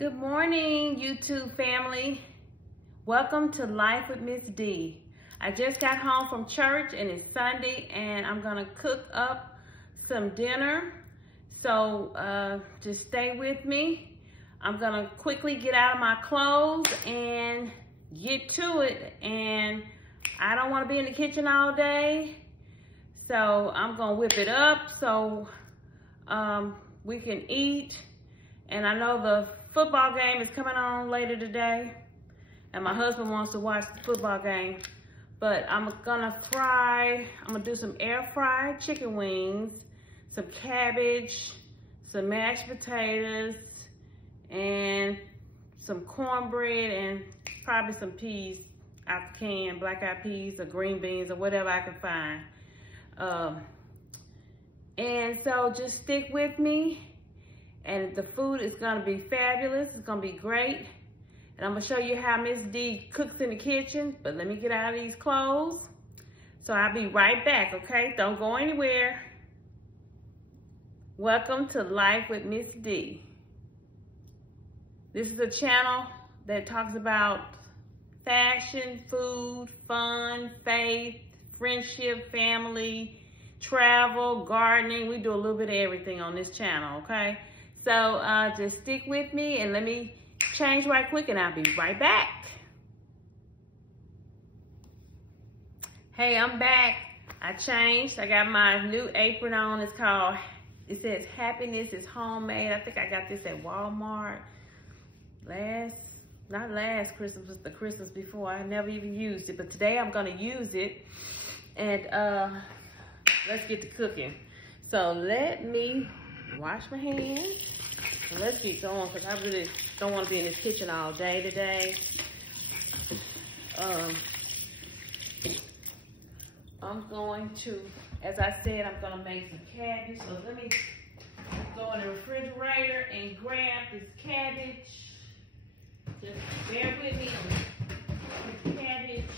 Good morning, YouTube family. Welcome to Life with Miss D. I just got home from church and it's Sunday and I'm gonna cook up some dinner. So just stay with me. I'm gonna quickly get out of my clothes and get to it. And I don't wanna be in the kitchen all day. So I'm gonna whip it up so we can eat. And I know the football game is coming on later today. And my husband wants to watch the football game. But I'm gonna do some air fried chicken wings, some cabbage, some mashed potatoes, and some cornbread, and probably some peas out the can, black eyed peas or green beans or whatever I can find. And so just stick with me. And the food is gonna be fabulous. It's gonna be great. And I'm gonna show you how Miss D cooks in the kitchen, but let me get out of these clothes. So I'll be right back, okay? Don't go anywhere. Welcome to Life with Miss D. This is a channel that talks about fashion, food, fun, faith, friendship, family, travel, gardening. We do a little bit of everything on this channel, okay? So just stick with me and let me change right quick and I'll be right back. Hey, I'm back. I changed. I got my new apron on. It says happiness is homemade. I think I got this at Walmart not last Christmas, but the Christmas before. I never even used it, but today I'm gonna use it. And let's get to cooking. So let me wash my hands and let's get going because I really don't want to be in this kitchen all day today. I'm going to, as I said, I'm going to make some cabbage. So let me go in the refrigerator and grab this cabbage. Just bear with me on this cabbage.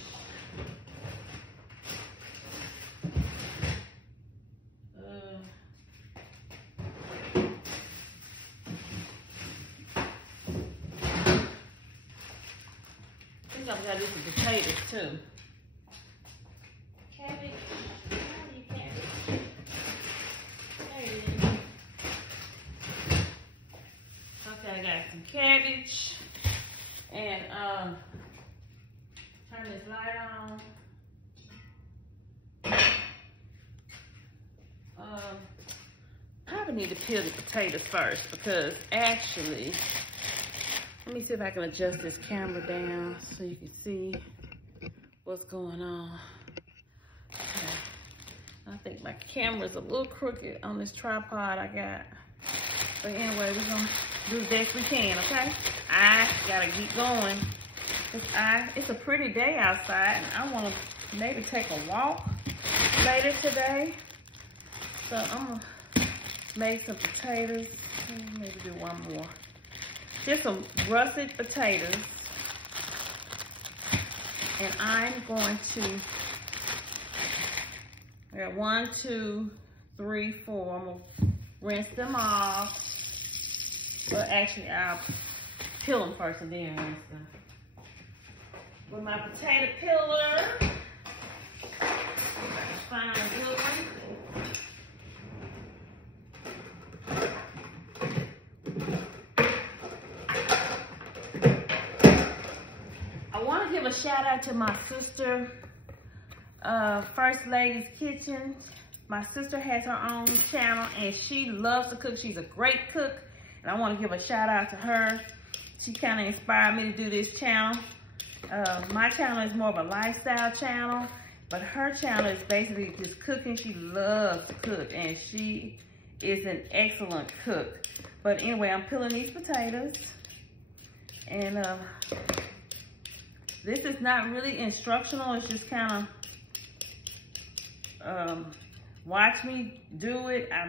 I think I'm gonna do some potatoes too. Cabbage. Okay, I got some cabbage. And turn this light on. Probably need to peel the potatoes first because actually, let me see if I can adjust this camera down so you can see what's going on. Okay. I think my camera's a little crooked on this tripod I got. But anyway, we're gonna do the best we can, okay? I gotta keep going. It's a pretty day outside and I wanna maybe take a walk later today. So I'm gonna make some potatoes, maybe do one more. Just some russet potatoes. And I'm going to, I got 1, 2, 3, 4. I'm gonna rinse them off. Well, actually, I'll peel them first and then rinse them. With my potato peeler, find a good one. Give a shout out to my sister, First Lady's Kitchen. My sister has her own channel and she loves to cook. She's a great cook and I want to give a shout out to her. She kind of inspired me to do this channel. My channel is more of a lifestyle channel, but her channel is basically just cooking. She loves to cook and she is an excellent cook. But anyway, I'm peeling these potatoes and this is not really instructional. It's just kind of watch me do it. I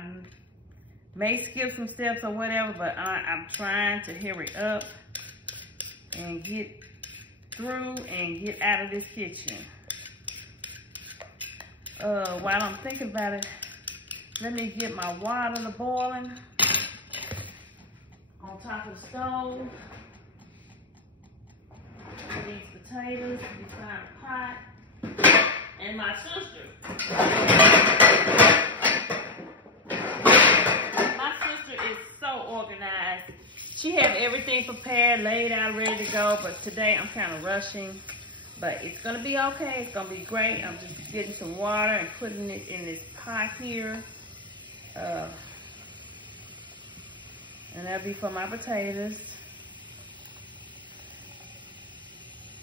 may skip some steps or whatever, but I'm trying to hurry up and get through and get out of this kitchen. While I'm thinking about it, let me get my water to boiling. On top of the stove. These potatoes, we find a pot. And my sister is so organized. She has everything prepared, laid out, ready to go, but today I'm kind of rushing. But it's gonna be okay, it's gonna be great. I'm just getting some water and putting it in this pot here. And that'll be for my potatoes.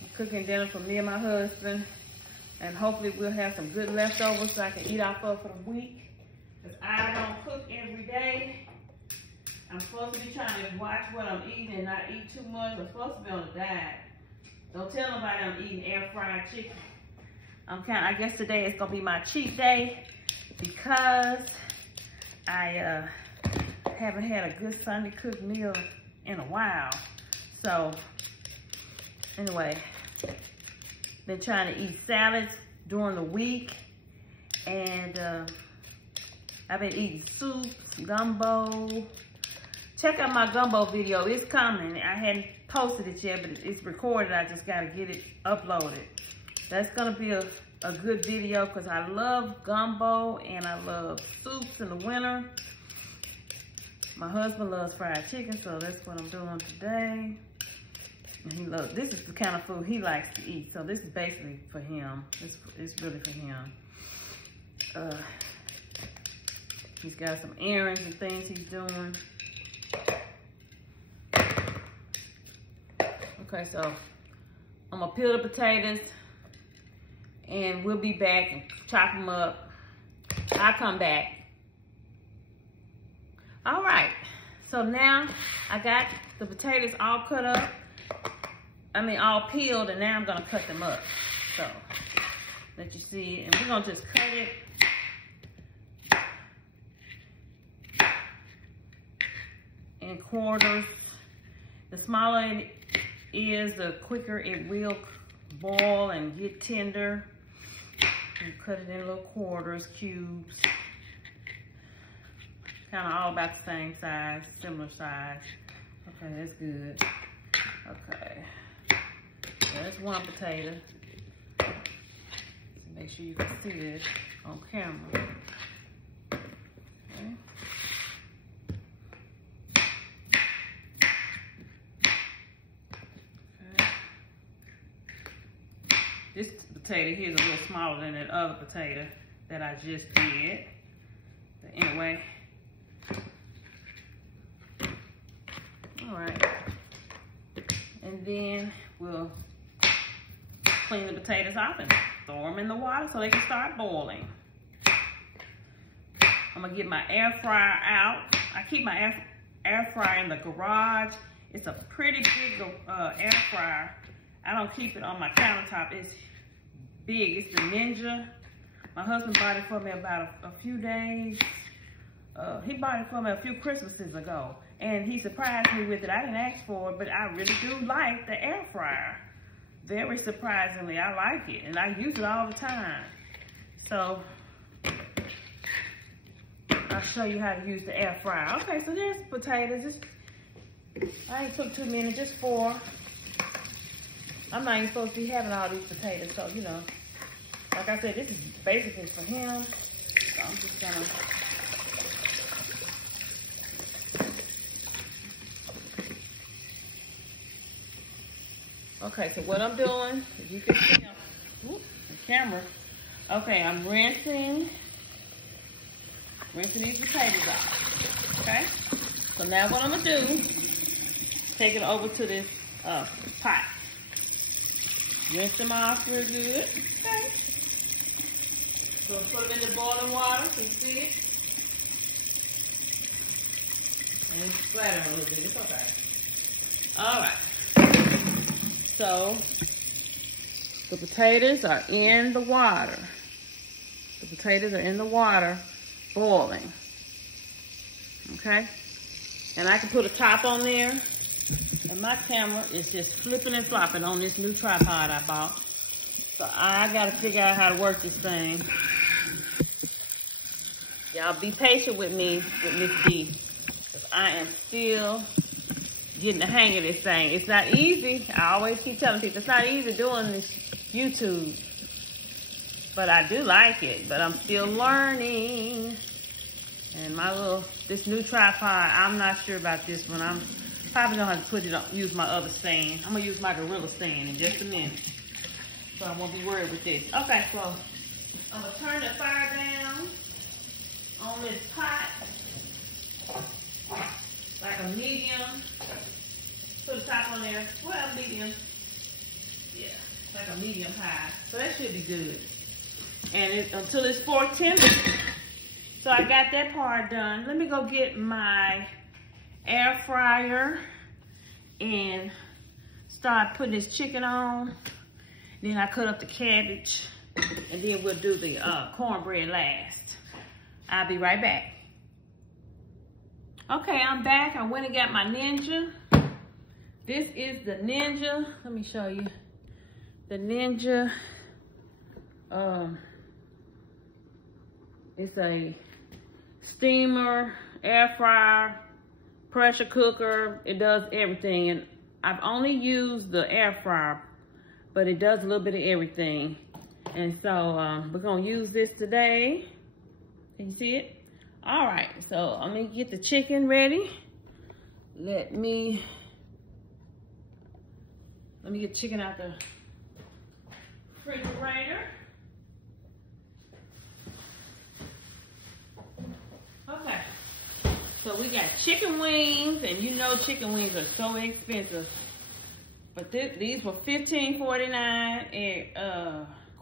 I'm cooking dinner for me and my husband. And hopefully we'll have some good leftovers so I can eat off of for the week. Because I don't cook every day. I'm supposed to be trying to watch what I'm eating and not eat too much. I'm supposed to be on a diet. Don't tell nobody I'm eating air fried chicken. I guess today is gonna be my cheat day because I haven't had a good Sunday cooked meal in a while. So anyway, been trying to eat salads during the week, and I've been eating soups, gumbo. Check out my gumbo video, it's coming. I hadn't posted it yet, but it's recorded. I just gotta get it uploaded. That's gonna be a good video because I love gumbo and I love soups in the winter. My husband loves fried chicken, so that's what I'm doing today. And he loves, this is the kind of food he likes to eat, so this is basically for him. It's really for him. He's got some errands and things he's doing. Okay, so I'm gonna peel the potatoes and we'll be back and chop them up. I'll come back. All right, so now I got the potatoes all cut up. All peeled, and now I'm gonna cut them up. So, let you see it, and we're gonna just cut it. In quarters. The smaller it is, the quicker it will boil and get tender. And cut it in little quarters, cubes. Kind of all about the same size, similar size. Okay, that's good. Okay. That's one potato. Make sure you can see this on camera. Okay. This potato here is a little smaller than that other potato that I just did. But anyway. All right. And then we'll clean the potatoes off and throw them in the water so they can start boiling. I'm gonna get my air fryer out. I keep my air fryer in the garage. It's a pretty big air fryer. I don't keep it on my countertop. It's big. It's the Ninja. My husband bought it for me about a few days. He bought it for me a few Christmases ago, and he surprised me with it. I didn't ask for it, but I really do like the air fryer. Very surprisingly, I like it, and I use it all the time. So, I'll show you how to use the air fryer. Okay, so there's potatoes. I ain't took too many, just 4. I'm not even supposed to be having all these potatoes, so, you know. Like I said, this is basically for him. So I'm just gonna... Okay, so what I'm doing, as you can see, the camera. Okay, I'm rinsing these potatoes off. Okay, so now what I'm gonna do, take it over to this pot. Rinse them off real good. Okay. So put them in the boiling water, so you see it. And splatter them a little bit. It's okay. All right. So, the potatoes are in the water. The potatoes are in the water, boiling. Okay? And I can put a top on there. And my camera is just flipping and flopping on this new tripod I bought. So I gotta figure out how to work this thing. Y'all be patient with me, with Miss D. Because I am still getting the hang of this thing. It's not easy. I always keep telling people it's not easy doing this YouTube. But I do like it, but I'm still learning. And this new tripod, I'm not sure about this one. I'm probably gonna have to put it on, use my other stand. I'm gonna use my Gorilla stand in just a minute. So I won't be worried with this. Okay, so I'm gonna turn the fire down on this pot. Like a medium. Put the top on there. Well, medium. Yeah, like a medium high. So that should be good. And until it's fork tender. So I got that part done. Let me go get my air fryer and start putting this chicken on. Then I cut up the cabbage. And then we'll do the cornbread last. I'll be right back. Okay, I'm back. I went and got my Ninja. This is the Ninja. Let me show you. The Ninja. It's a steamer, air fryer, pressure cooker. It does everything. And I've only used the air fryer, but it does a little bit of everything. And so we're gonna use this today. Can you see it? All right, so I'm gonna get the chicken ready. Let me get the chicken out the refrigerator. Okay, so we got chicken wings, and you know chicken wings are so expensive. But these were $15.49 at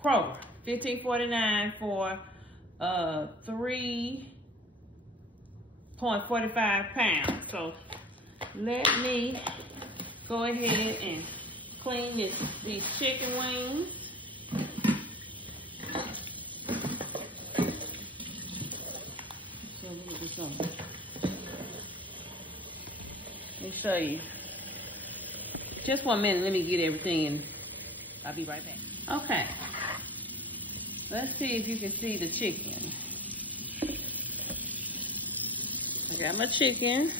Kroger. $15.49 for 3.45 pounds. So let me go ahead and clean these chicken wings. So let me do something. Let me show you. Just 1 minute, let me get everything and I'll be right back. Okay. Let's see if you can see the chicken. I got my chicken.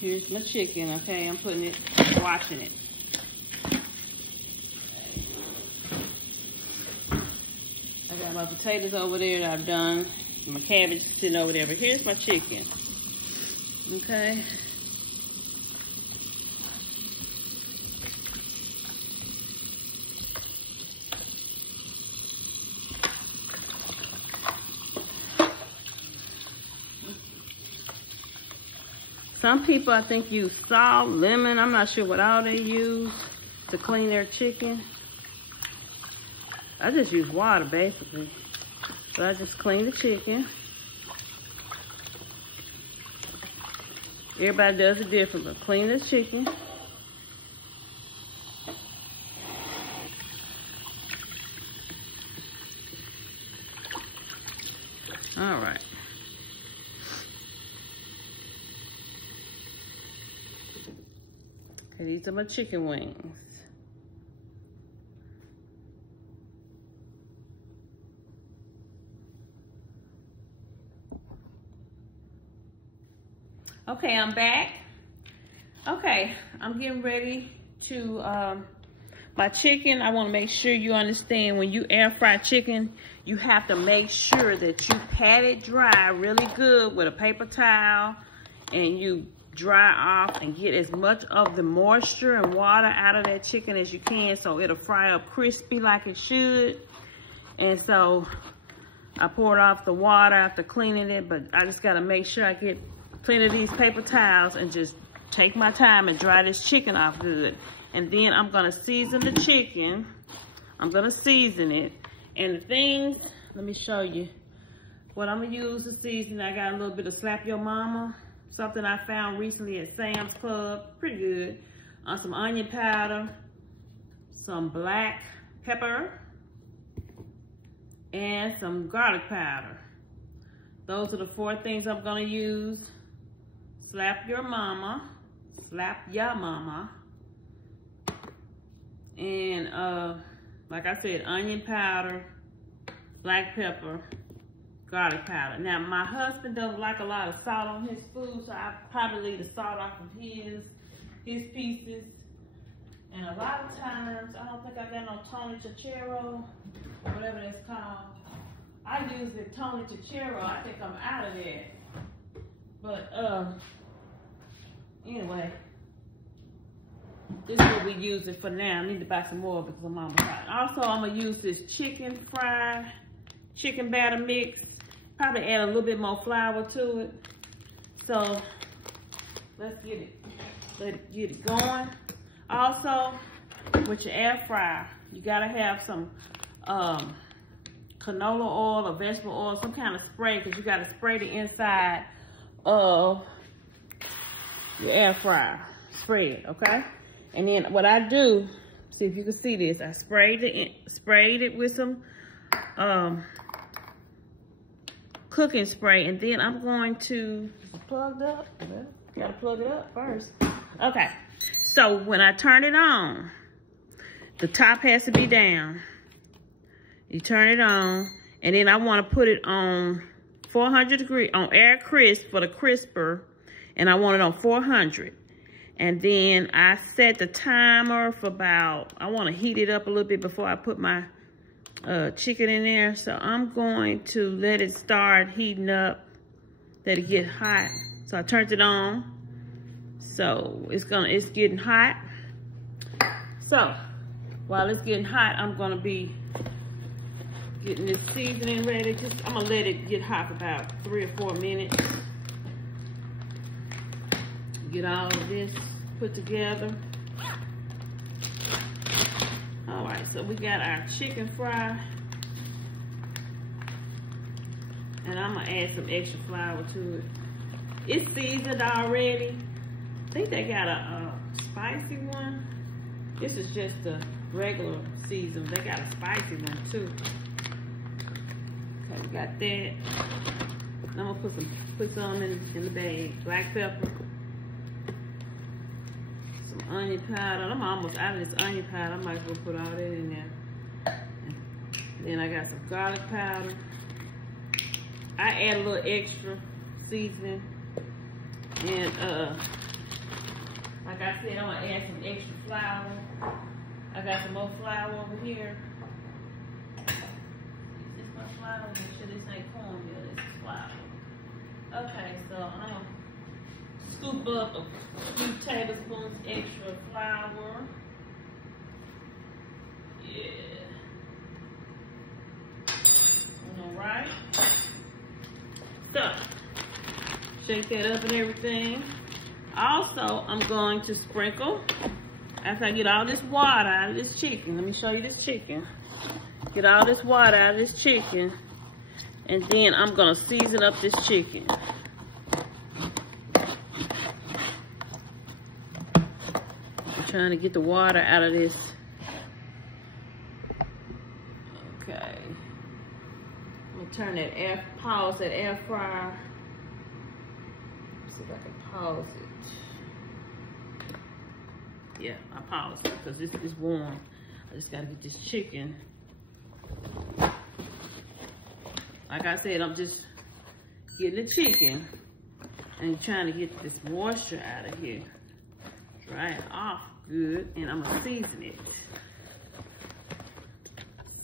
Here's my chicken, okay? I'm putting it, watching it. I got my potatoes over there that I've done. My cabbage sitting over there, but here's my chicken. Okay. Some people, I think, use salt, lemon. I'm not sure what all they use to clean their chicken. I just use water, basically. So I just clean the chicken. Everybody does it different, but clean the chicken. All right. Okay, these are my chicken wings. Okay, I'm back. Okay, I'm getting ready to, my chicken, I wanna make sure you understand when you air fry chicken, you have to make sure that you pat it dry really good with a paper towel and you dry off and get as much of the moisture and water out of that chicken as you can so it'll fry up crispy like it should. And so I poured off the water after cleaning it, but I just gotta make sure I get plenty of these paper towels and just take my time and dry this chicken off good. And then I'm gonna season the chicken. I'm gonna season it. And the thing, let me show you what I'm gonna use to season. I got a little bit of Slap Your Mama, something I found recently at Sam's Club, pretty good. Some onion powder, some black pepper, and some garlic powder. Those are the 4 things I'm gonna use. Slap Your Mama, Slap Ya Mama, And like I said, onion powder, black pepper, garlic powder. Now my husband doesn't like a lot of salt on his food, so I probably leave the salt off of his pieces. And a lot of times, I don't think I got no Tony Chachero, or whatever that's called. I use the Tony Chachero. I think I'm out of there. But anyway, this is what we use it for now. I need to buy some more because I'm almost out. Also, I'm gonna use this chicken batter mix. Probably add a little bit more flour to it. So let's get it going. Also, with your air fryer, you gotta have some canola oil or vegetable oil, some kind of spray, because you gotta spray the inside of your air fryer. Spray it, okay? And then what I do, see if you can see this, I sprayed it with some cooking spray, and then I'm going to, is it plugged up? Well, you gotta plug it up first. Okay, so when I turn it on, the top has to be down. You turn it on, and then I want to put it on 400 degrees, on air crisp for the crisper, and I want it on 400. And then I set the timer for about, I want to heat it up a little bit before I put my chicken in there. So I'm going to let it start heating up, let it get hot. So I turned it on. So it's getting hot. So while it's getting hot, I'm gonna be getting this seasoning ready. I'm gonna let it get hot for about 3 or 4 minutes. Get all of this put together. All right, so we got our chicken fry. And I'm gonna add some extra flour to it. It's seasoned already. I think they got a spicy one. This is just a regular season. They got a spicy one too. Okay, we got that. I'm gonna put some in the bag. Black pepper. Some onion powder. I'm almost out of this onion powder. I might as well put all that in there. And then I got some garlic powder. I add a little extra seasoning. And like I said, I'm gonna add some extra flour. I got some more flour over here. Is this my flour? Make sure this ain't cornmeal, this is flour. Okay, so I'm gonna scoop up a few tablespoons extra flour. Yeah. All right. So, shake that up and everything. Also, I'm going to sprinkle, after I get all this water out of this chicken, let me show you this chicken. Get all this water out of this chicken, and then I'm gonna season up this chicken. I'm trying to get the water out of this. Okay. I'm gonna turn that pause that air fryer. See if I can pause it. Yeah, I paused it because this is warm. I just gotta get this chicken. Like I said, I'm just getting the chicken and trying to get this moisture out of here. Dry it off good, and I'm gonna season it.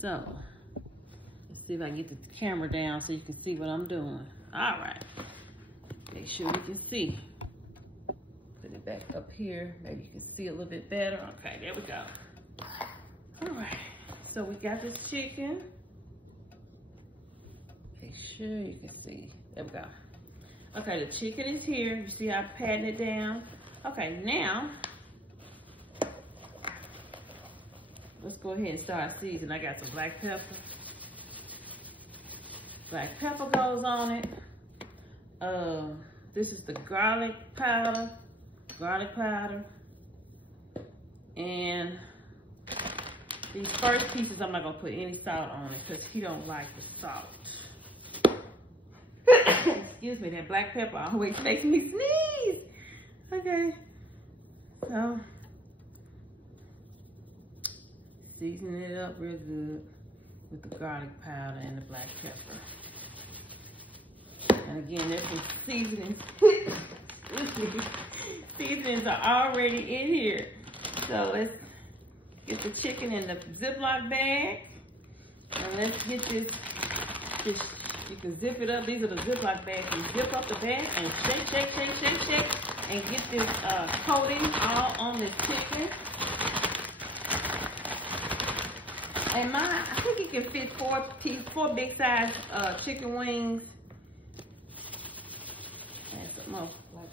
So, let's see if I can get the camera down so you can see what I'm doing. All right. Make sure you can see. Put it back up here. Maybe you can see a little bit better. Okay, there we go. All right, so we got this chicken. Make sure you can see. There we go. Okay, the chicken is here. You see how I'm patting it down? Okay, now, let's go ahead and start seasoning. I got some black pepper. Black pepper goes on it. This is the garlic powder. And these first pieces, I'm not gonna put any salt on it because he don't like the salt. Excuse me, that black pepper always makes me sneeze. Okay, so Season it up real good with the garlic powder and the black pepper. And again, there's some seasonings. Seasonings are already in here. So let's get the chicken in the Ziploc bag. And let's get this, you can zip it up. These are the Ziploc bags. You zip up the bag and shake, shake, shake, shake, shake. And get this coating all on this chicken. And I think it can fit four big size chicken wings. And some more black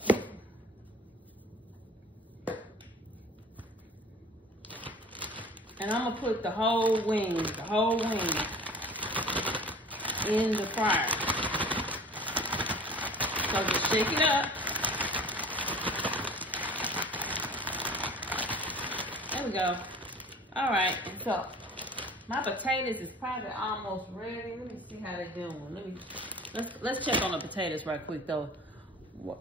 pepper. And I'm gonna put the whole wing in the fryer. So just shake it up. There we go. All right, and so my potatoes is probably almost ready. Let me see how they're doing. Let's check on the potatoes right quick though,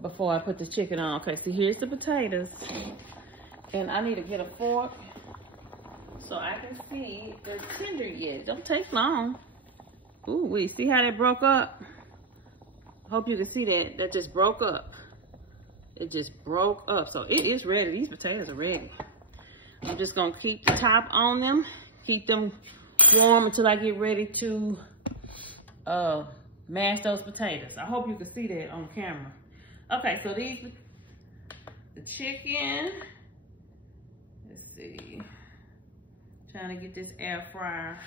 before I put the chicken on. Okay, so here's the potatoes, and I need to get a fork so I can see if they're tender yet. Don't take long. Ooh, we see how they broke up. Hope you can see that. That just broke up. It just broke up. So it is ready. These potatoes are ready. I'm just gonna keep the top on them, keep them warm until I get ready to mash those potatoes. I hope you can see that on camera. Okay, so these, the chicken, let's see, trying to get this air fryer.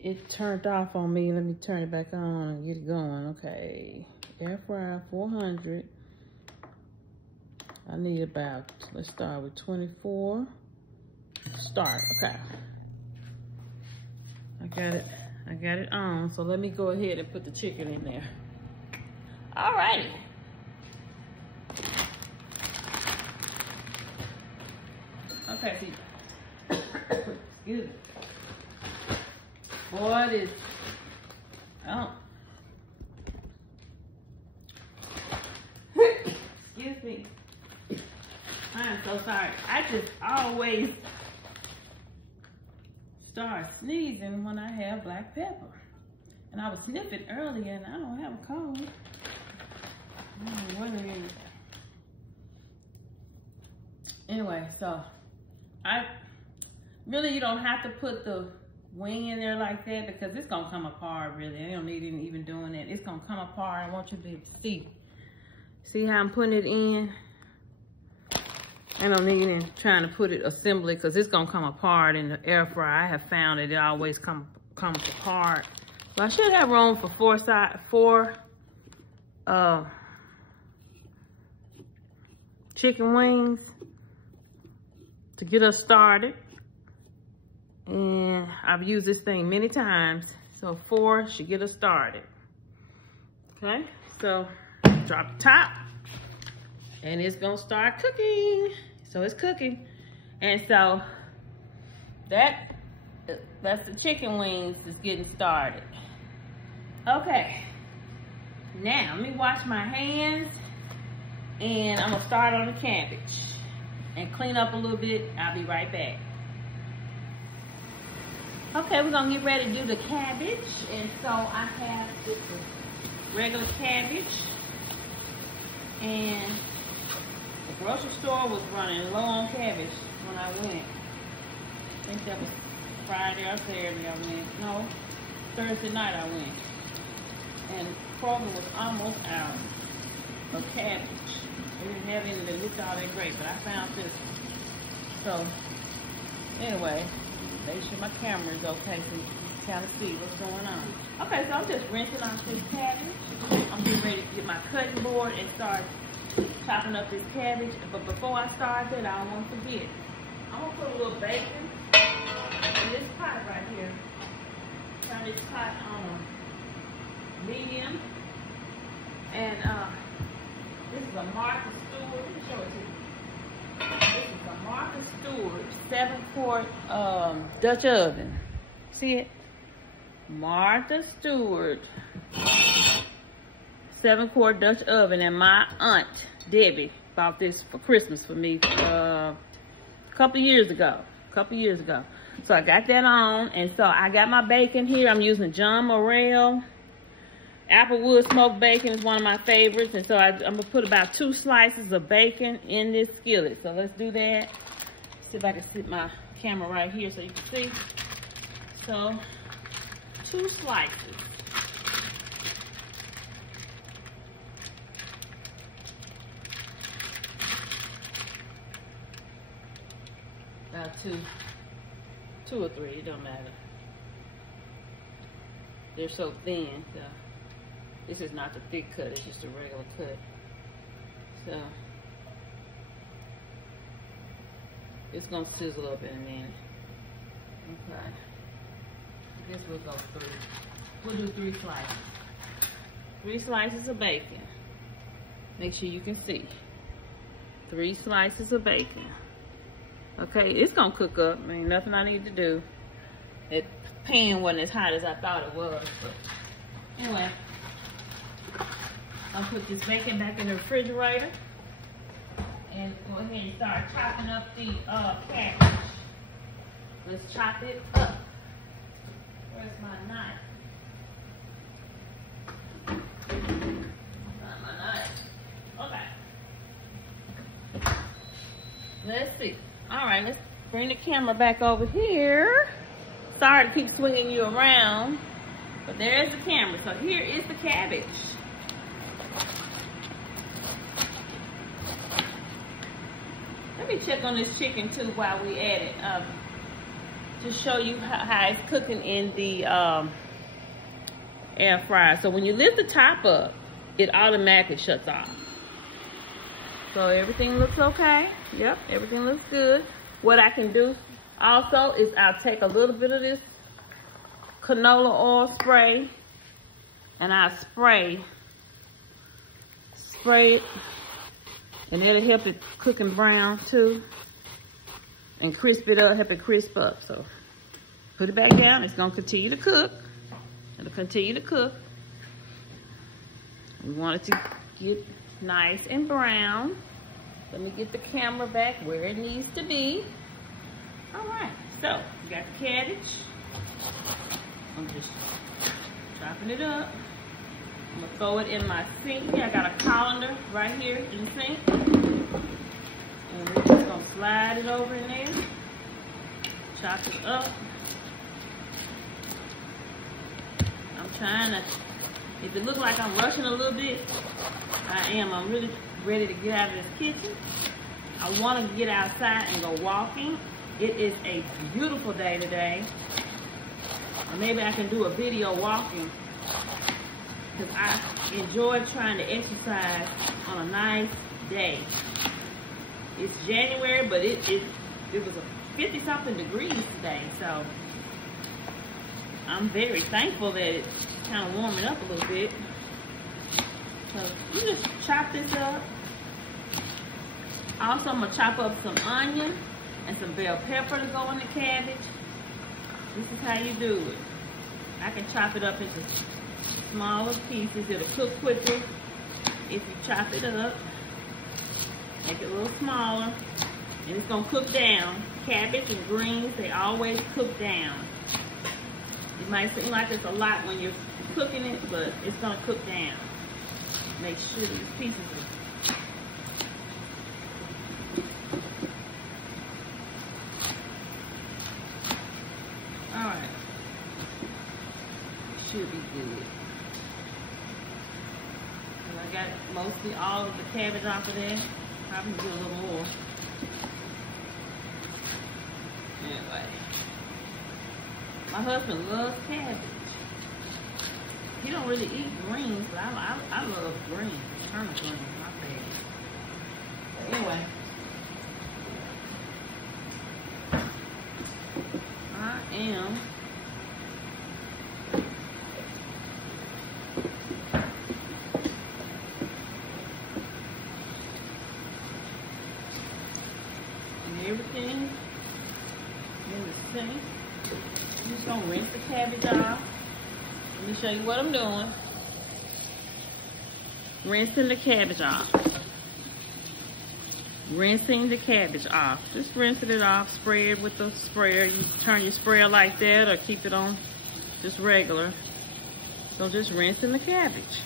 It turned off on me. Let me turn it back on and get it going. Okay, air fryer 400. I need about, let's start with 24. Start, okay. I got it on. So let me go ahead and put the chicken in there. All righty. Okay, people. Excuse me. Boy, this, oh. Excuse me. I'm so sorry. I just always start sneezing when I have black pepper. And I was sniffing earlier and I don't have a cold. What it is. Anyway, so you don't have to put the wing in there like that because it's gonna come apart really. I don't need it even doing that. It's gonna come apart. I want you to be able to see. See how I'm putting it in? I don't need any trying to put it, assemble it, because it's gonna come apart in the air fryer. I have found that it always comes apart. But I should have room for four chicken wings to get us started. And I've used this thing many times, so 4 should get us started. Okay, so drop the top, and it's gonna start cooking. So it's cooking, and so that's the chicken wings is getting started. Okay, now let me wash my hands, and I'm gonna start on the cabbage and clean up a little bit. I'll be right back. Okay, we're gonna get ready to do the cabbage, and so I have this regular cabbage, and the grocery store was running low on cabbage when I went. I think that was Friday or Saturday I went. No, Thursday night I went. And Kroger was almost out of cabbage. They didn't have any that looked all that great, but I found this one. So, anyway, make sure my camera is okay so you can kind of see what's going on. Okay, so I'm just rinsing off this cabbage. I'm getting ready to get my cutting board and start chopping up this cabbage. But before I start that, I don't want to forget. I'm going to put a little bacon in this pot right here. Turn this pot on medium. And this is a Martha Stewart. Let me show it to you. This is a Martha Stewart 7-quart Dutch oven. See it? Martha Stewart 7-quart Dutch oven, and my aunt Debbie bought this for Christmas for me a couple years ago. couple years ago. So I got that on, and so I got my bacon here. I'm using John Morrell. Applewood smoked bacon is one of my favorites, and so I'm gonna put about 2 slices of bacon in this skillet. So let's do that. See if I can sit my camera right here so you can see. So 2 slices. About 2 or 3, it don't matter. They're so thin, so this is not the thick cut, it's just a regular cut. So it's gonna sizzle up in a minute. Okay. I guess we'll go 3. We'll do 3 slices. 3 slices of bacon. Make sure you can see. 3 slices of bacon. Okay, it's gonna cook up. Ain't nothing I need to do. That pan wasn't as hot as I thought it was, but anyway. I'll put this bacon back in the refrigerator and go ahead and start chopping up the cabbage. Let's chop it up. Where's my knife? Not my knife. Okay. Let's see. All right, let's bring the camera back over here. Sorry to keep swinging you around, but there's the camera. So here is the cabbage. Let me check on this chicken too while we at it. To show you how it's cooking in the air fryer. So when you lift the top up, it automatically shuts off. So everything looks okay. Yep, everything looks good. What I can do also is I'll take a little bit of this canola oil spray and I'll spray it, and it'll help it cook and brown too, and crisp it up, help it crisp up. So put it back down. It's gonna continue to cook. It'll continue to cook. We want it to get nice and brown. Let me get the camera back where it needs to be. All right, so we got the cabbage. I'm just chopping it up. I'm gonna throw it in my sink here. I got a colander right here in the sink. And we're just gonna slide it over in there. Chop it up. I'm trying to, if it looks like I'm rushing a little bit, I am. I'm really ready to get out of this kitchen. I want to get outside and go walking. It is a beautiful day today. Or maybe I can do a video walking, because I enjoy trying to exercise on a nice day. It's January, but it was a 50-something degrees today, so I'm very thankful that it's kind of warming up a little bit. So you just chop this up. Also, I'm gonna chop up some onion and some bell pepper to go in the cabbage. This is how you do it. I can chop it up into smaller pieces. It'll cook quicker if you chop it up. Make it a little smaller. And it's gonna cook down. Cabbage and greens, they always cook down. It might seem like it's a lot when you're cooking it, but it's gonna cook down. Make sure these pieces are alright. Should be good. So I got mostly all of the cabbage off of there. Probably do a little more. Anyway. My husband loves cabbage. He don't really eat greens, but I love greens. Turnip greens, my favorite. But anyway. I am everything in the sink. I'm just gonna rinse the cabbage off. Let me show you what I'm doing. Rinsing the cabbage off. rinsing the cabbage off. Just rinsing it off, spray it with the sprayer. You turn your sprayer like that or keep it on just regular. So just rinsing the cabbage.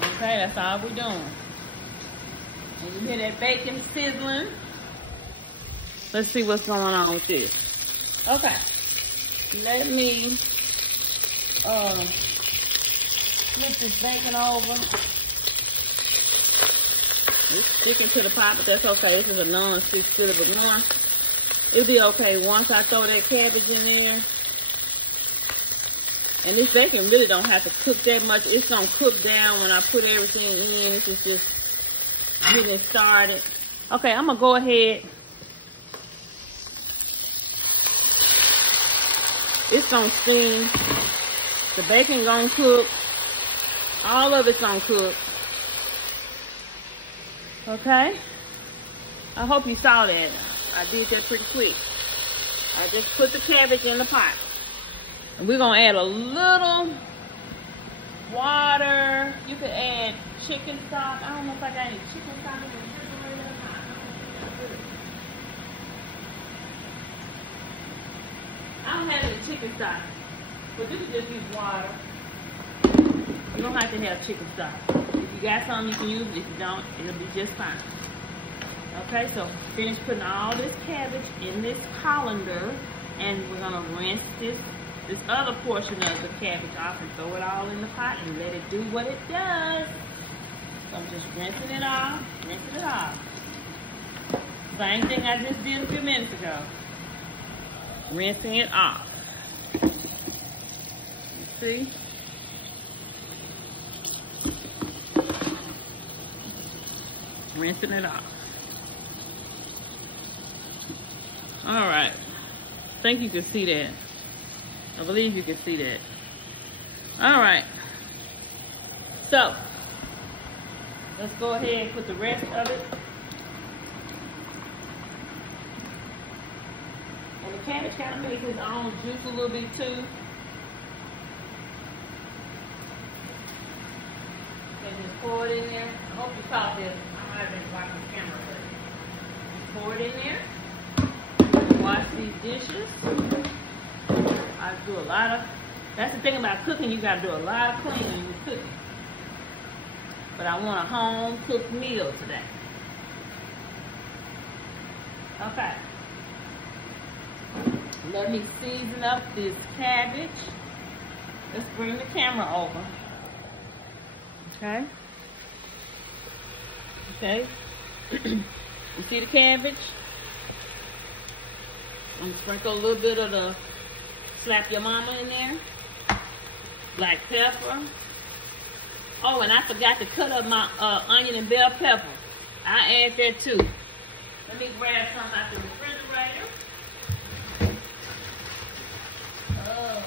Okay, that's all we're doing. And you hear that bacon sizzling? Let's see what's going on with this. Okay, let me flip this bacon over. It's sticking to the pot, but that's okay. This is a non-stick skillet, but it'll be okay once I throw that cabbage in there. And this bacon really don't have to cook that much. It's gonna cook down when I put everything in. This is just getting it started. Okay, I'm gonna go ahead. It's gonna steam. The bacon gonna cook. All of it's gonna cook. Okay? I hope you saw that. I did that pretty quick. I just put the cabbage in the pot. And we're gonna add a little water. You could add chicken stock. I don't know if I got any chicken stock in the refrigerator or not. I don't have any chicken stock, but you can just use water. You don't have to have chicken stock. If you got some, you can use it. If you don't, it'll be just fine. Okay, so finish putting all this cabbage in this colander, and we're gonna rinse this other portion of the cabbage off and throw it all in the pot and let it do what it does. So I'm just rinsing it off, rinsing it off. Same thing I just did a few minutes ago. Rinsing it off. See? Rinsing it off. All right. I think you can see that. I believe you can see that. All right. So, let's go ahead and put the rest of it. And the cabbage kind of makes its own juice a little bit too. And just pour it in there. I hope you caught this. I might have been blocking the camera, but pour it in there. Wash these dishes. I do a lot of, that's the thing about cooking, you gotta do a lot of cleaning with cooking. But I want a home cooked meal today. Okay. Let me season up this cabbage. Let's bring the camera over. Okay. Okay. You see the cabbage? I'm gonna sprinkle a little bit of the slap your mama in there. Black pepper. Oh, and I forgot to cut up my onion and bell pepper. I add that too. Let me grab some out the refrigerator. Oh.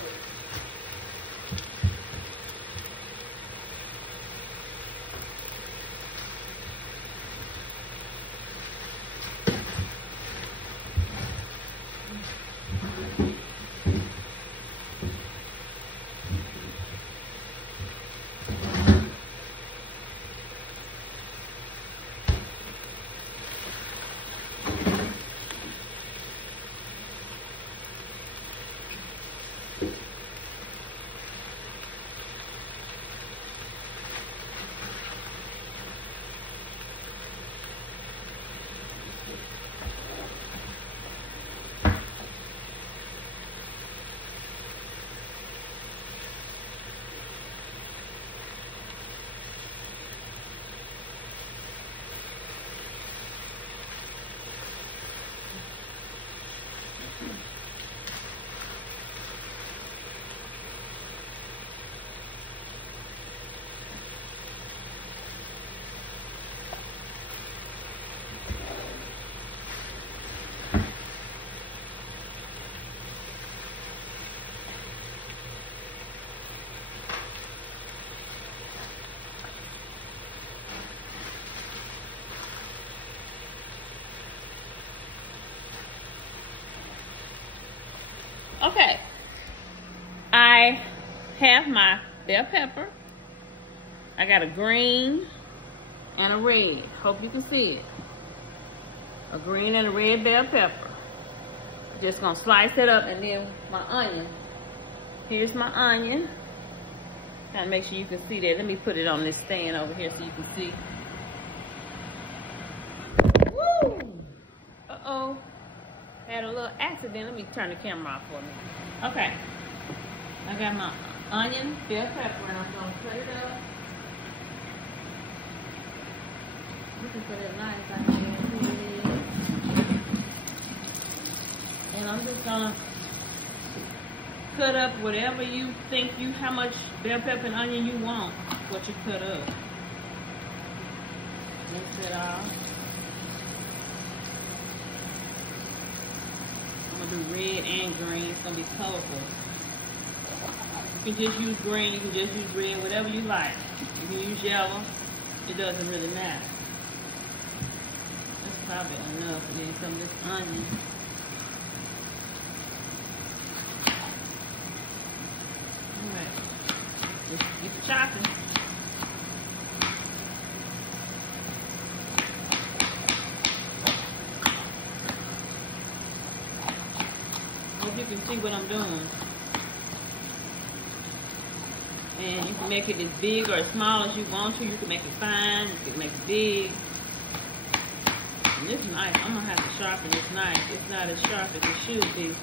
Okay, I have my bell pepper. I got a green, and a red. Hope you can see it. A green and a red bell pepper. Just gonna slice it up, and then my onion. Here's my onion. Gotta make sure you can see that. Let me put it on this stand over here so you can see. Woo! Uh-oh. Had a little accident. Let me turn the camera off for me. Okay. I got my onion, bell pepper, and I'm gonna cut it up. Looking for that knife out here. And I'm just gonna cut up whatever you think how much bell pepper and onion you want, what you cut up. Mix it all. I'm gonna do red and green. It's gonna be colorful. You can just use green, you can just use red, whatever you like. You can use yellow. It doesn't really matter. That's probably enough. And then some of this onion. Just keep chopping. Hope you can see what I'm doing. And you can make it as big or as small as you want to. You can make it fine. You can make it big. And this knife, I'm gonna have to sharpen this knife. It's not as sharp as it should be,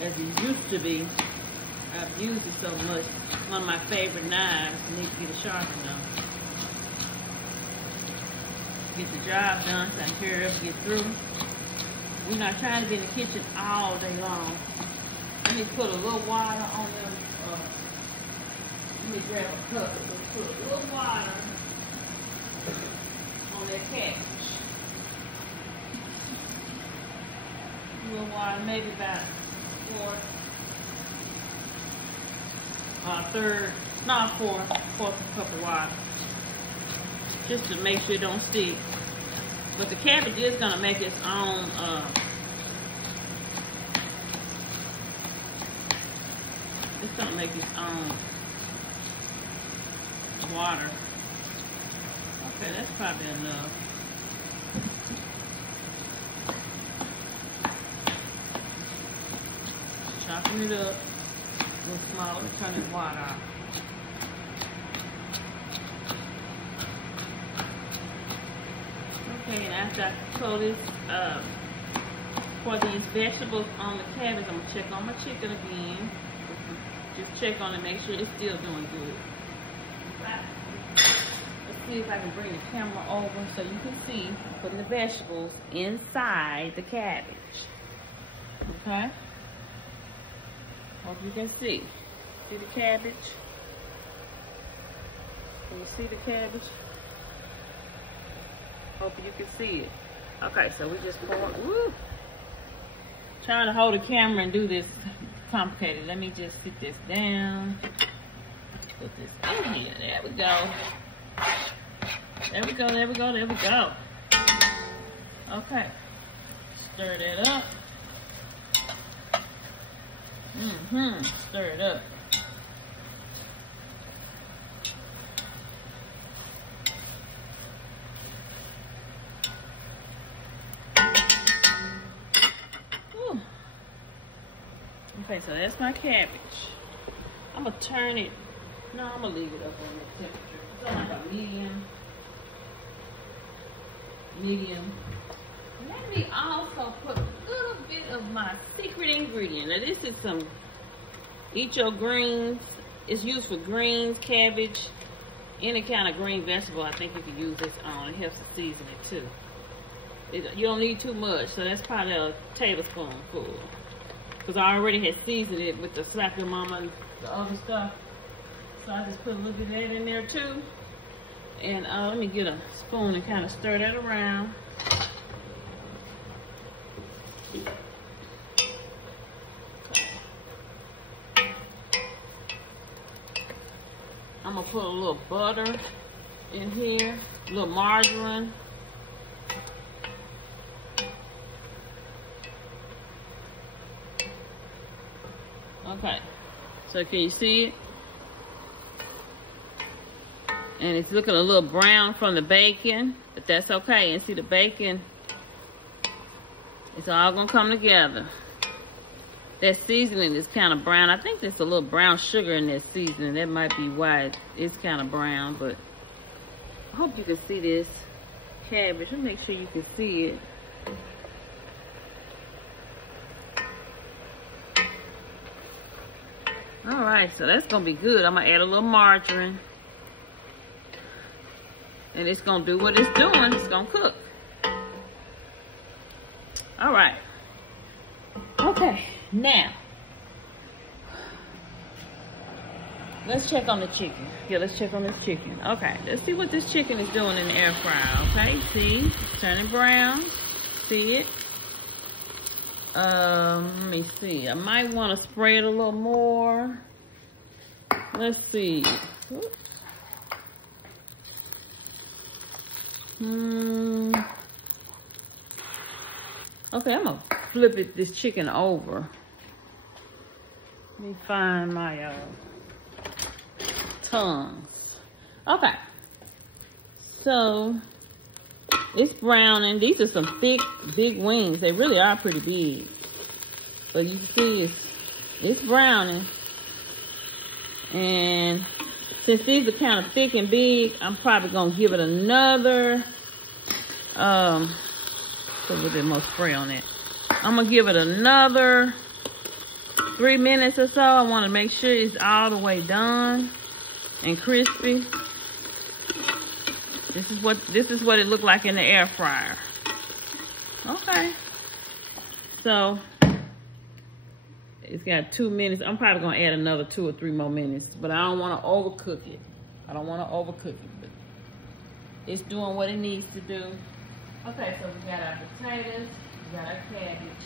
as it used to be. I've used it so much. One of my favorite knives. I need to get it sharpened though. Get the job done so I can hurry up and get through. We're not trying to be in the kitchen all day long. Let me put a little water on them. Let me grab a cup. Let's put a little water on that cabbage. A little water, maybe about fourth cup of water, just to make sure it don't stick. But the cabbage is gonna make its own it's gonna make its own water. Okay, that's probably enough. Chopping it up. A little smaller, turn the water off. Okay, and after I throw this, for these vegetables on the cabbage, I'm gonna check on my chicken again. Just check on it, make sure it's still doing good. Let's see if I can bring the camera over so you can see putting the vegetables inside the cabbage. Okay? Hope you can see. See the cabbage? Can you see the cabbage? Hope you can see it. Okay, so we just pour. Woo! Trying to hold the camera and do this complicated. Let me just sit this down. Put this in here. There we go. There we go, there we go, there we go. Okay. Stir that up. Stir it up. Whew. Okay, so that's my cabbage. I'm gonna turn it. No, I'm gonna leave it up on this temperature. So like a medium. Let me also put a little bit of my secret ingredient. Now this is some Eat Your Greens. It's used for greens, cabbage, any kind of green vegetable. I think you can use this on. It helps to season it too. You don't need too much, so that's probably a tablespoonful. Because I already had seasoned it with the Slap Your Mama and the other stuff. So I just put a little bit of that in there too. And let me get a spoon and kind of stir that around. I'm gonna put a little butter in here, a little margarine. Okay, so can you see it? And it's looking a little brown from the bacon, but that's okay. And see, the bacon, it's all gonna come together. That seasoning is kind of brown. I think there's a little brown sugar in that seasoning. That might be why it's kind of brown, but I hope you can see this cabbage. Let me make sure you can see it. All right, so that's gonna be good. I'm gonna add a little margarine. And it's gonna do what it's doing. It's gonna cook. All right. Okay, now let's check on the chicken. Yeah, let's check on this chicken. Okay, let's see what this chicken is doing in the air fryer. Okay, see, it's turning brown. See it? Let me see. I might want to spray it a little more. Let's see. Oops. Okay, I'm gonna flip this chicken over. Let me find my tongues. Okay, so it's browning. These are some thick, big wings. They really are pretty big. But you can see it's browning. And since these are kind of thick and big, I'm probably gonna give it another, put a little bit more spray on it. I'm gonna give it another 3 minutes or so. I wanna make sure it's all the way done and crispy. This is what it looked like in the air fryer. Okay. So it's got 2 minutes. I'm probably gonna add another 2 or 3 more minutes, but I don't wanna overcook it. I don't wanna overcook it, but it's doing what it needs to do. Okay, so we got our potatoes, we got our cabbage.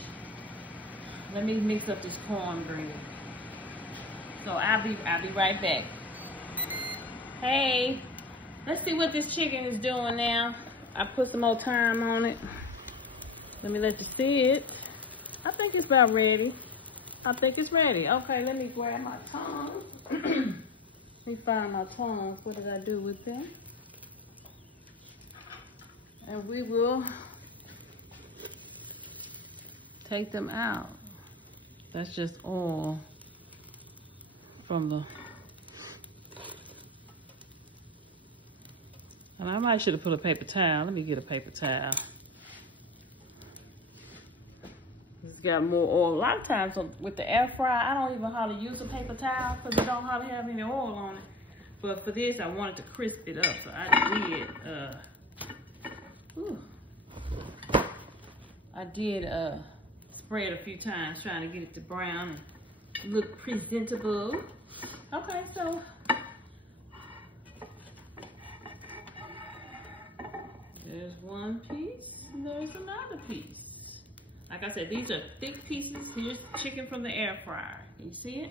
Let me mix up this cornbread. So I'll be right back. Hey, let's see what this chicken is doing now. I put some more time on it. Let me let you see it. I think it's about ready. I think it's ready. Okay, let me grab my tongs. Let me find my tongs. What did I do with them? And we will take them out. That's just oil from the... And I might should have put a paper towel. Let me get a paper towel. It's got more oil. A lot of times with the air fryer, I don't even hardly use a paper towel because it don't hardly have any oil on it. But for this, I wanted to crisp it up, so I did spray it a few times trying to get it to brown and look presentable. Okay, so there's one piece and there's another piece. Like I said, these are thick pieces. Here's chicken from the air fryer. Can you see it?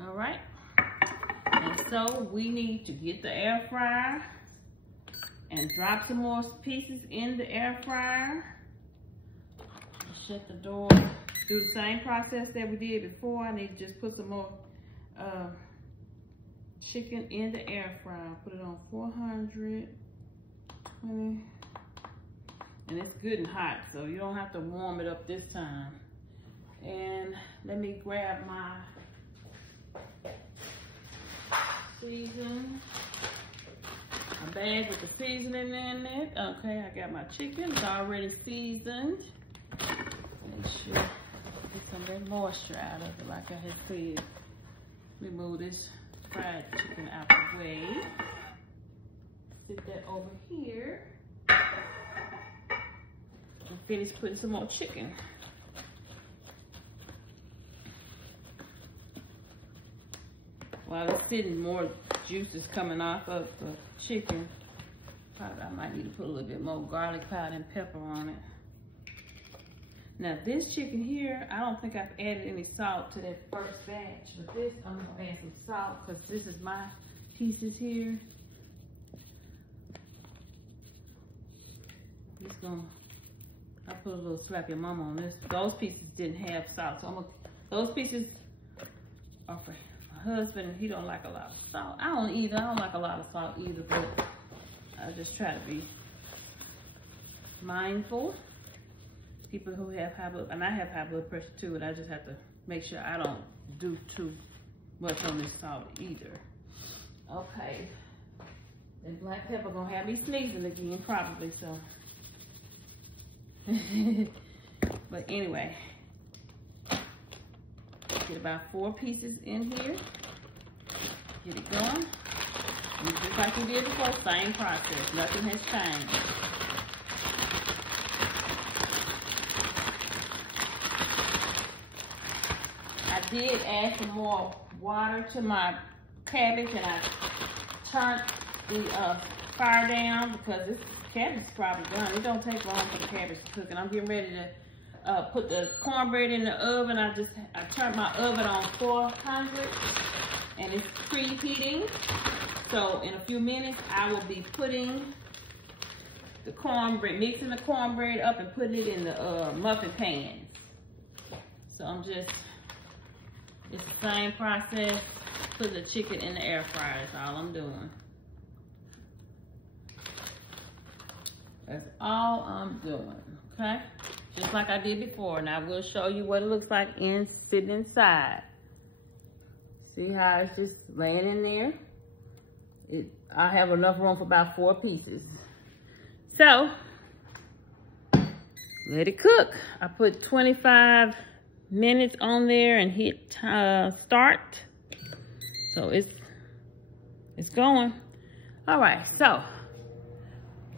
All right. And so we need to get the air fryer and drop some more pieces in the air fryer. Shut the door. Do the same process that we did before. I need to just put some more chicken in the air fryer. Put it on 400. And it's good and hot, so you don't have to warm it up this time. And let me grab my season. A bag with the seasoning in it. Okay, I got my chicken. It's already seasoned. Make sure get some of that moisture out of it, like I had said. Let me move this fried chicken out the way. Sit that over here. And finish putting some more chicken. While it's sitting, more juice is coming off of the chicken. Probably I might need to put a little bit more garlic powder and pepper on it. Now this chicken here, I don't think I've added any salt to that first batch, but this I'm gonna add some salt because this is my pieces here. Just gonna, I put a little slap your mama on this. Those pieces didn't have salt, so those pieces are for My husband, he don't like a lot of salt. I don't either. I don't like a lot of salt either, but I just try to be mindful. People who have high blood, and I have high blood pressure too, and I just have to make sure I don't do too much on this salt either. Okay. And black pepper gonna have me sneezing again, probably, so. But anyway, get about 4 pieces in here. Get it going. And just like we did before, same process. Nothing has changed. I did add some more water to my cabbage, and I turned the fire down because this cabbage is probably done. It don't take long for the cabbage to cook, and I'm getting ready to put the cornbread in the oven. I turned my oven on 400, and it's preheating. So in a few minutes, I will be putting the cornbread, mixing the cornbread up and putting it in the muffin pan. So I'm just, it's the same process. Put the chicken in the air fryer, that's all I'm doing. That's all I'm doing, okay? Just like I did before, and I will show you what it looks like sitting inside. See how it's just laying in there? I have enough room for about 4 pieces. So, let it cook. I put 25 minutes on there and hit start. So it's going. All right, so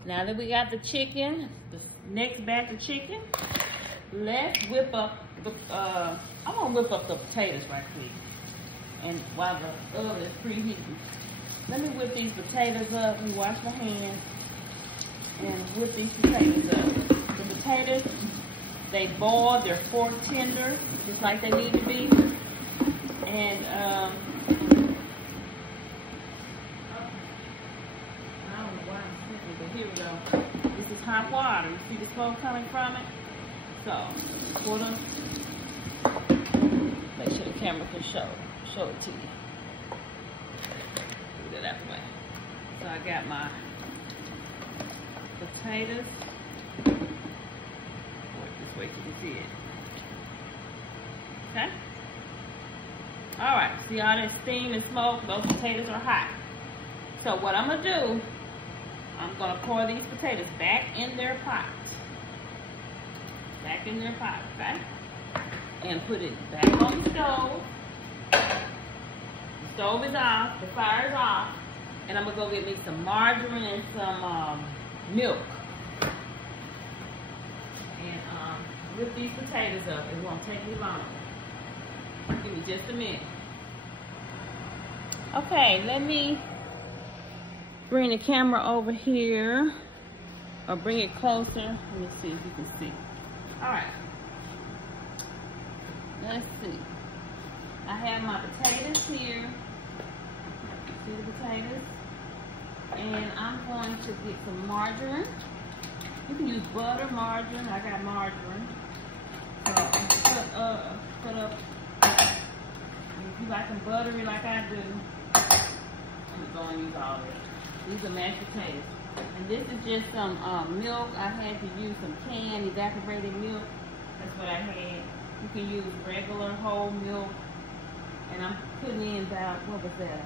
now that we got the chicken, the next batch of chicken, let's whip up the, I'm gonna whip up the potatoes right quick. And while the oven is preheating, let me whip these potatoes up and wash my hands and whip these potatoes up. The potatoes, they boil, they're fork tender, just like they need to be. And I don't know why I'm cooking, but here we go. This is hot water. You see the smoke coming from it? So, pour them. Make sure the camera can show it to you. Put it that way. So I got my potatoes. Work this way so you can see it. Okay? Alright, see all that steam and smoke? Those potatoes are hot. So what I'm going to do, I'm going to pour these potatoes back in their pot. Back in their pot, okay? And put it back on the stove. The stove is off, the fire is off. And I'm going to go get me some margarine and some milk. And whip these potatoes up. It won't take me long. Give me just a minute. Okay, let me bring the camera over here. Or bring it closer. Let me see if you can see. Alright. Let's see. I have my potatoes here. See the potatoes? And I'm going to get some margarine. You can use butter, margarine. I got margarine. Put up. If you like them buttery like I do, I'm going to use all of it. These are mashed potatoes. And this is just some milk. I had to use some canned evaporated milk. That's what I had. You can use regular whole milk. And I'm putting in about, what was that?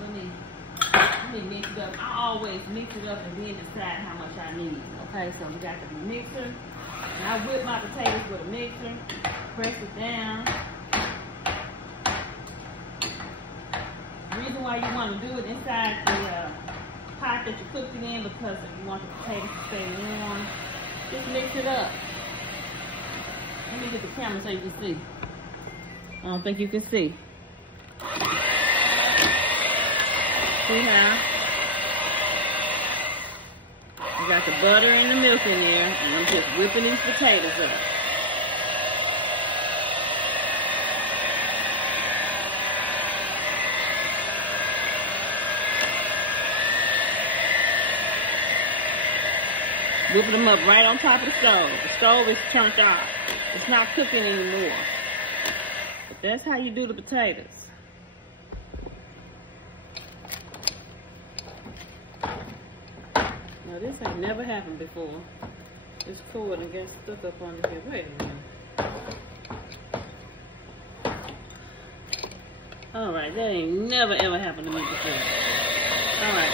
Let me mix it up. I always mix it up and then decide how much I need. Okay, so we got the mixer. And I whip my potatoes with a mixer. Press it down. The reason why you want to do it inside the pot that you cook it in, because if you want the potatoes to stay warm, just mix it up. Let me get the camera so you can see. I don't think you can see. See how? I got the butter and the milk in there, and I'm just whipping these potatoes up. Whipping them up right on top of the stove. The stove is turned off. It's not cooking anymore. But that's how you do the potatoes. Now this ain't never happened before. This cord and get stuck up under here. Wait a minute. Alright, that ain't never ever happened to me before. Alright.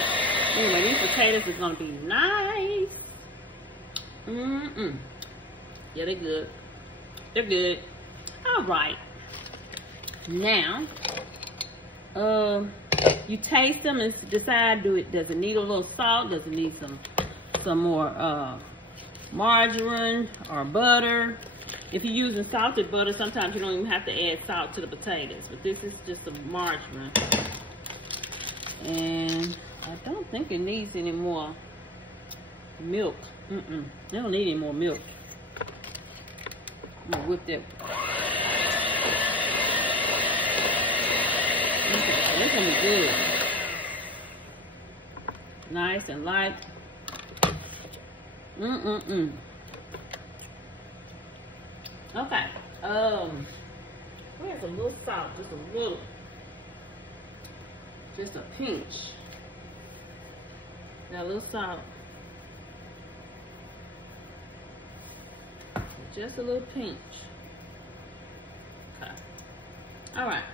Anyway, these potatoes is gonna be nice. Yeah, they're good. They're good. Alright. Now, you taste them and decide, does it need a little salt? Does it need some more margarine or butter? If you're using salted butter, sometimes you don't even have to add salt to the potatoes. But this is just a margarine. And I don't think it needs any more milk. They don't need any more milk. I'm gonna whip that. It's gonna be good. Nice and light. Okay. Where's a little salt? Just a little. Just a pinch. Got a little salt. Just a little pinch. Okay. Alright.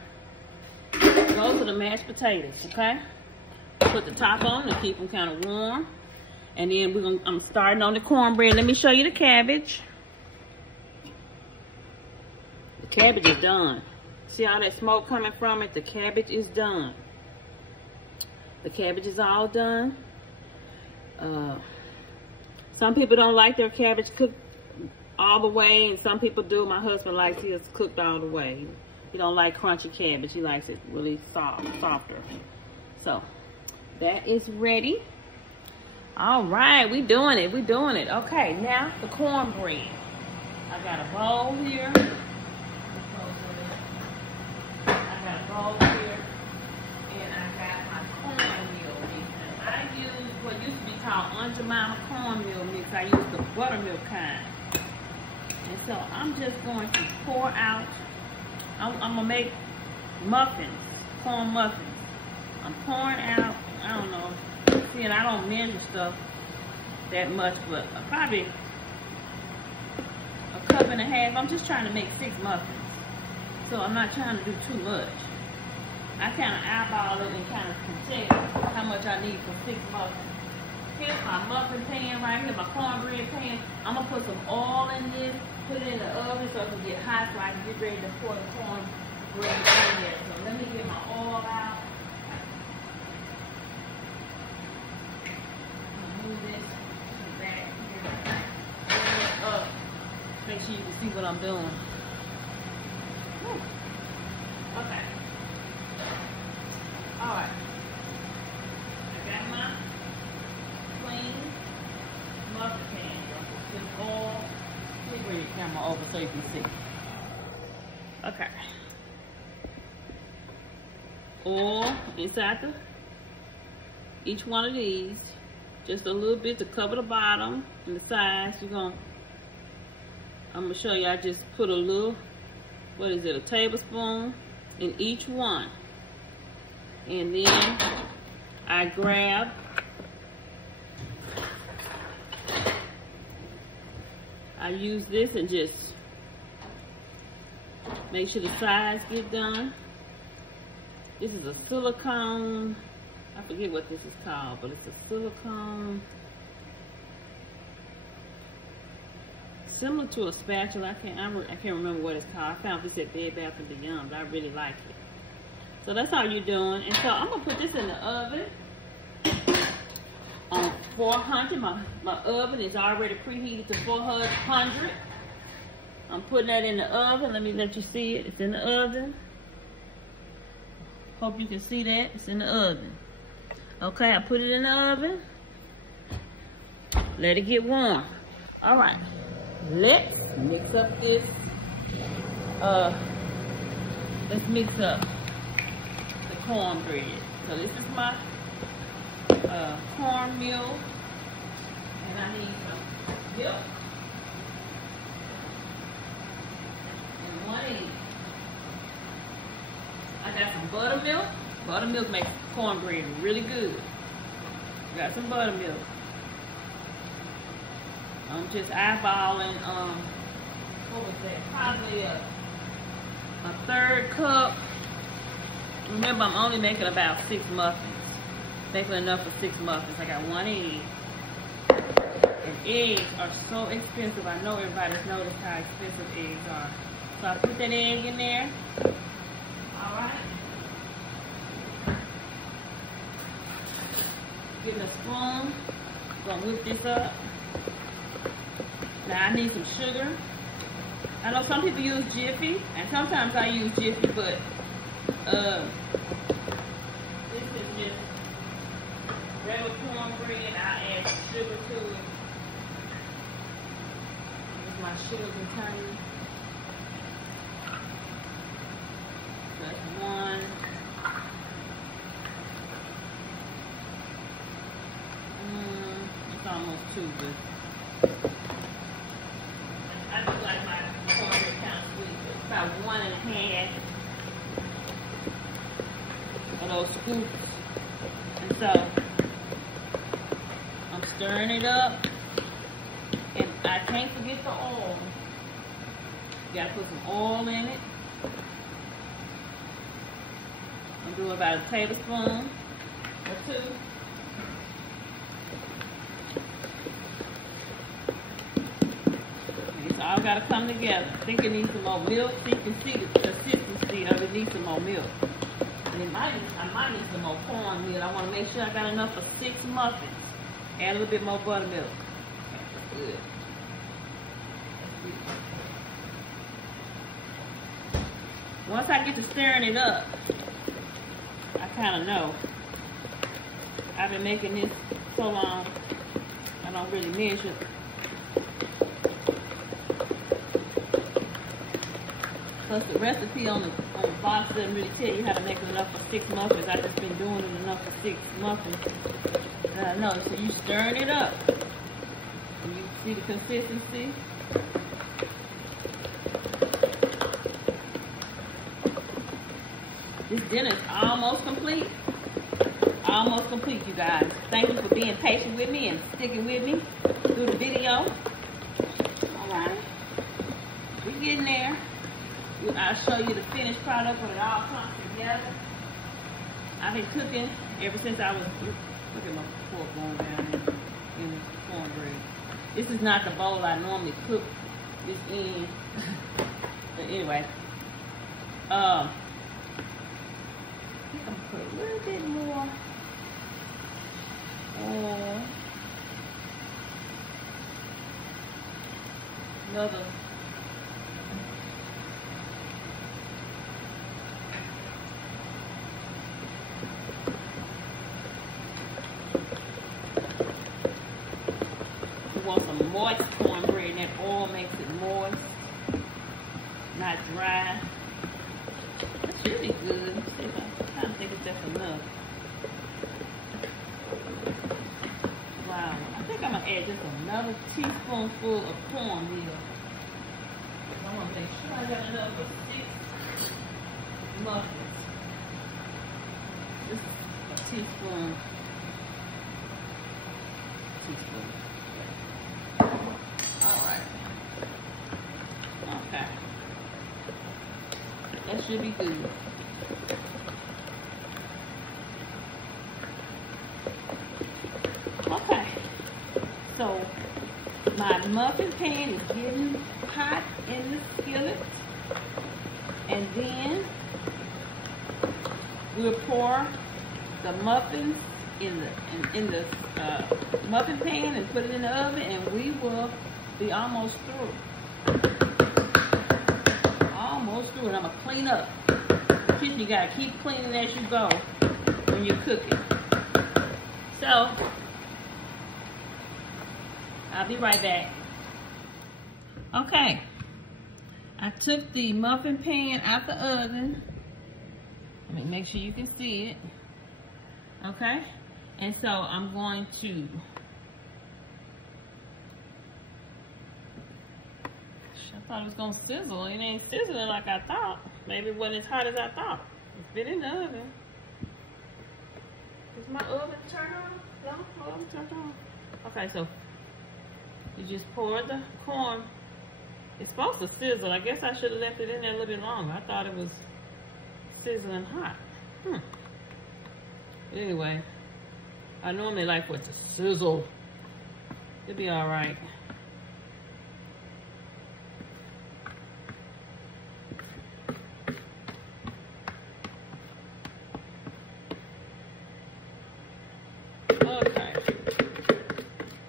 Go to the mashed potatoes, okay? Put the top on to keep them kind of warm. And then I'm starting on the cornbread. Let me show you the cabbage. The cabbage is done. See all that smoke coming from it? The cabbage is done. The cabbage is all done. Some people don't like their cabbage cooked all the way, and some people do. My husband likes his cooked all the way. He don't like crunchy cabbage. He likes it really softer. So that is ready. All right, we doing it. Okay, now the cornbread. I got a bowl here. And I got my cornmeal mix. And I use what used to be called Aunt Jemima cornmeal mix. I use the buttermilk kind. And so I'm just going to pour out. I'm gonna make muffins, corn muffins. I'm pouring out, I don't know, see, and I don't measure stuff that much, but probably a cup and a half. I'm just trying to make 6 muffins, so I'm not trying to do too much. I kind of eyeball it and kind of can tell how much I need for 6 muffins. Here's my muffin pan right here, my cornbread pan. I'm gonna put some oil in this, put it in the oven so it can get hot so I can get ready to pour the cornbread in there. So let me get my oil out. Move it back here. Bring it up. Make sure you can see what I'm doing. Whew. Okay. Alright. I got my clean muffin pan. Put some oil. Let me bring the camera over so you can see. Okay. Oil inside each one of these. Just a little bit to cover the bottom and the sides. I'm gonna show you. I just put a little, what is it, a tablespoon in each one. And then I grab I use this and just make sure the sides get done. This is a silicone, I forget what this is called, but it's a silicone, similar to a spatula. I can't remember what it's called. I found this at Bed Bath & Beyond, but I really like it. So that's all you're doing. And so I'm gonna put this in the oven on 400. My oven is already preheated to 400. I'm putting that in the oven. Let me let you see it. It's in the oven. Hope you can see that. It's in the oven. Okay, I put it in the oven. Let it get warm. All right, let's mix up this. Let's mix up the cornbread. So this is my cornmeal, and I need some milk and 1 egg. I got some buttermilk. Buttermilk makes cornbread really good. Got some buttermilk. I'm just eyeballing, what was that? Probably a 1/3 cup. Remember, I'm only making about 6 muffins. Making enough for 6 muffins. I got 1 egg. And eggs are so expensive. I know everybody's noticed how expensive eggs are. So I put that egg in there. Alright. Getting a spoon. Gonna whip this up. Now I need some sugar. I know some people use Jiffy, and sometimes I use Jiffy, but this is just regular cornbread. I add sugar to it. Here's my sugar container. That's 1. It's almost 2, but I do like my cornbread kind of sweet, so it's about 1.5 of those scoops. And so I'm stirring it up, and I can't forget the oil. You gotta put some oil in it. I'm doing about a tablespoon or 2. All gotta come together. I think it needs some more milk, so you can see the consistency of it needs some more milk. And I might need some more cornmeal. I want to make sure I got enough for 6 muffins. Add a little bit more buttermilk. Okay, good. Once I get to stirring it up, I kind of know. I've been making this so long, I don't really measure. Plus the recipe on the box doesn't really tell you how to make it enough for 6 muffins. I've just been doing it enough for 6 muffins. I know, so you stirring it up. And you see the consistency? This dinner is almost complete. Almost complete, you guys. Thank you for being patient with me and sticking with me through the video. Alright. We're getting there. I'll show you the finished product when it all comes together. I've been cooking ever since I was, look at my fork going down in the cornbread. This is not the bowl I normally cook this in. But anyway, I think I'm gonna put a little bit more another. Want some moist cornbread, and that oil makes it moist, not dry. That should be good. Let's see if I don't think if that's enough. Wow, I think I'm gonna add just another teaspoonful of cornmeal. I want to make sure I got enough for 6 muffins. Just a teaspoon. Alright. Okay. That should be good. Okay. So my muffin pan is getting hot in the skillet. And then we'll pour the muffins in the muffin pan and put it in the oven, and we will be almost through. Almost through, and I'm gonna clean up. The kitchen, you gotta keep cleaning as you go when you're cooking. So I'll be right back. Okay, I took the muffin pan out the oven. Let me make sure you can see it. Okay. And so I'm going to thought it was gonna sizzle. It ain't sizzling like I thought. Maybe it wasn't as hot as I thought. It's been in the oven. Is my oven turned on? No, my oven turned on. Okay, so you just pour the corn. It's supposed to sizzle. I guess I should have left it in there a little bit longer. I thought it was sizzling hot. Anyway, I normally like for it to sizzle. It'll be all right. Okay.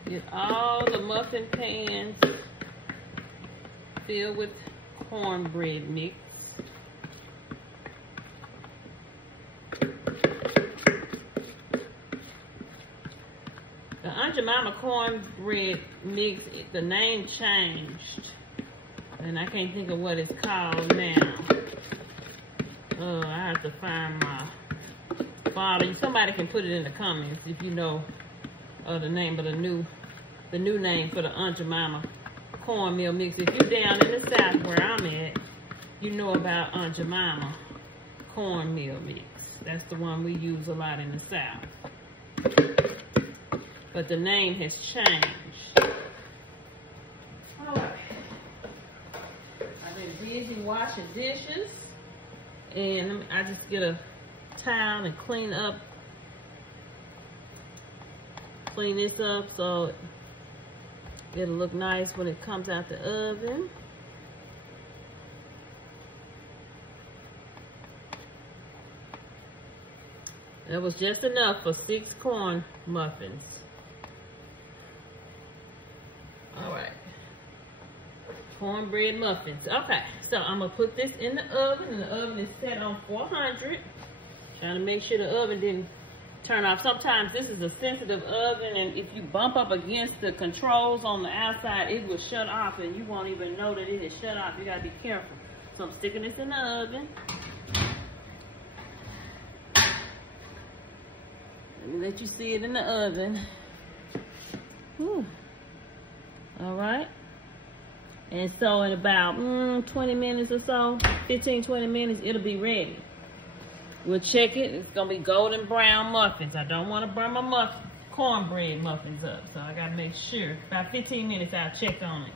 Get all the muffin pans filled with cornbread mix. The Aunt Jemima cornbread mix, the name changed, and I can't think of what it's called now. I have to find my bottle. Somebody can put it in the comments if you know the name of the new name for the Aunt Jemima cornmeal mix. If you're down in the South where I'm at, you know about Aunt Jemima cornmeal mix. That's the one we use a lot in the South. But the name has changed. All right. I've been busy washing dishes, and I just get a towel and clean this up so it'll look nice when it comes out the oven. That was just enough for 6 corn muffins. All right, cornbread muffins. Okay, so I'm gonna put this in the oven, and the oven is set on 400. Trying to make sure the oven didn't turn off. Sometimes this is a sensitive oven, and if you bump up against the controls on the outside, it will shut off, and you won't even know that it is shut off. You gotta be careful. So I'm sticking this in the oven. Let me let you see it in the oven. Whew. All right. And so in about 20 minutes or so, 15, 20 minutes, it'll be ready. We'll check it. It's going to be golden brown muffins. I don't want to burn my cornbread muffins up, so I got to make sure. About 15 minutes, I'll check on it.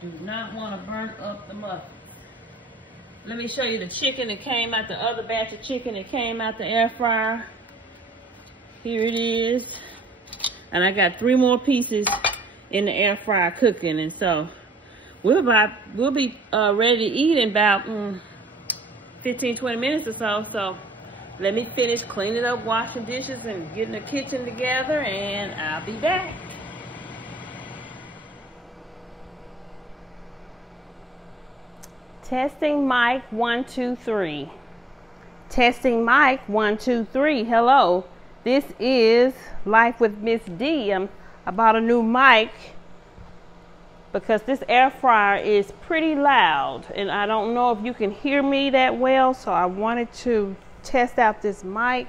Do not want to burn up the muffins. Let me show you the chicken that came out, the other batch of chicken that came out the air fryer. Here it is. And I got 3 more pieces in the air fryer cooking, and so we'll be ready to eat in about 15, 20 minutes or so. So let me finish cleaning up, washing dishes, and getting the kitchen together, and I'll be back. Testing mic 1 2 3. Testing mic 1 2 3. Hello. This is Life with Miss D. I bought a new mic because this air fryer is pretty loud, and I don't know if you can hear me that well, so I wanted to test out this mic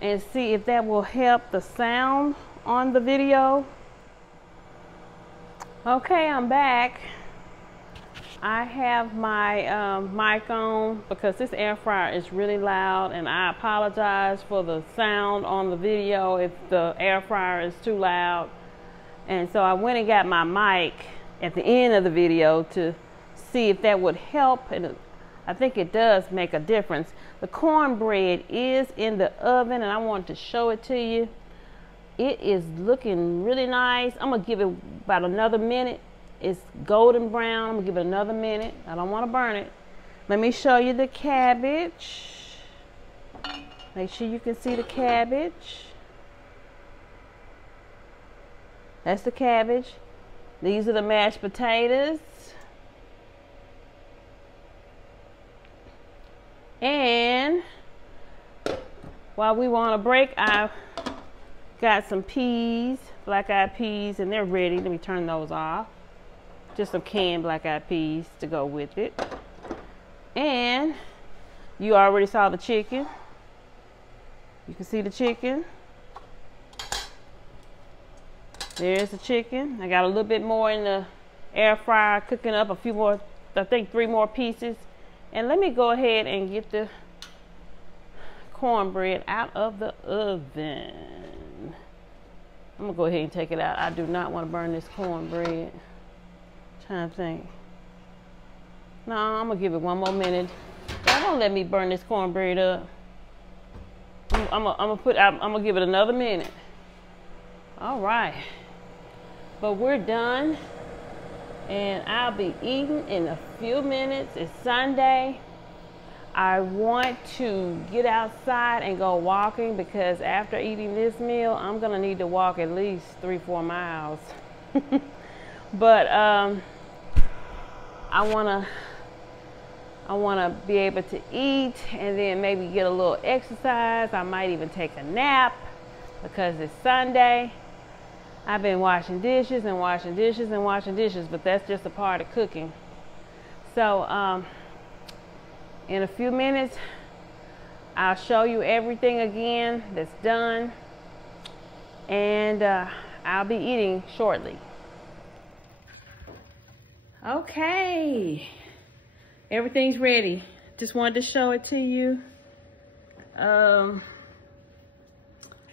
and see if that will help the sound on the video. Okay, I'm back. I have my mic on because this air fryer is really loud, and I apologize for the sound on the video if the air fryer is too loud. And so I went and got my mic at the end of the video to see if that would help, and I think it does make a difference. The cornbread is in the oven, and I wanted to show it to you. It is looking really nice. I'm gonna give it about another minute. It's golden brown. I'm gonna give it another minute. I don't want to burn it. Let me show you the cabbage. Make sure you can see the cabbage. That's the cabbage. These are the mashed potatoes. And while we want a break, I got some peas, black-eyed peas, and they're ready. Let me turn those off. Just some canned black-eyed peas to go with it. And you already saw the chicken. You can see the chicken. There's the chicken. I got a little bit more in the air fryer cooking up a few more, I think 3 more pieces. And let me go ahead and get the cornbread out of the oven. I'm gonna go ahead and take it out. I do not want to burn this cornbread. Trying to think. No, I'm gonna give it 1 more minute. Don't let me burn this cornbread up. I'm gonna give it another minute. All right, but we're done, and I'll be eating in a few minutes. It's Sunday. I want to get outside and go walking because after eating this meal, I'm gonna need to walk at least 3-4 miles. But I wanna be able to eat and then maybe get a little exercise. I might even take a nap because it's Sunday. I've been washing dishes and washing dishes and washing dishes, but that's just a part of cooking. So in a few minutes, I'll show you everything again that's done, and I'll be eating shortly. Okay, everything's ready. Just wanted to show it to you. I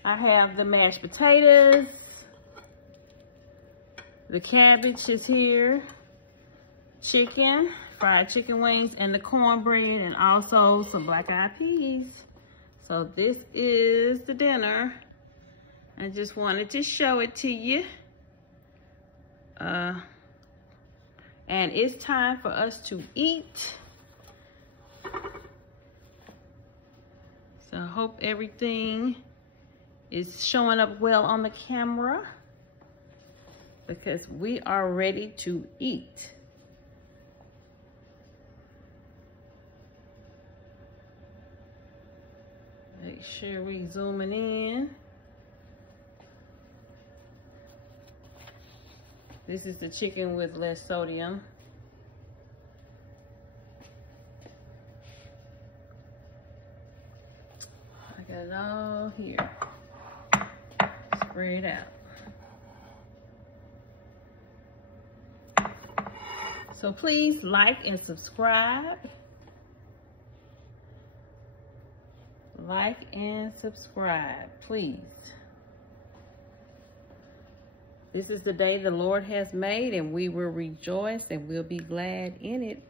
have the mashed potatoes. The cabbage is here, chicken, fried chicken wings, and the cornbread, and also some black-eyed peas. So this is the dinner. I just wanted to show it to you. And it's time for us to eat. So I hope everything is showing up well on the camera, because we are ready to eat. Make sure we zooming in. This is the chicken with less sodium. I got it all here. Spread out. So please like and subscribe. Like and subscribe, please. This is the day the Lord has made, and we will rejoice and we'll be glad in it.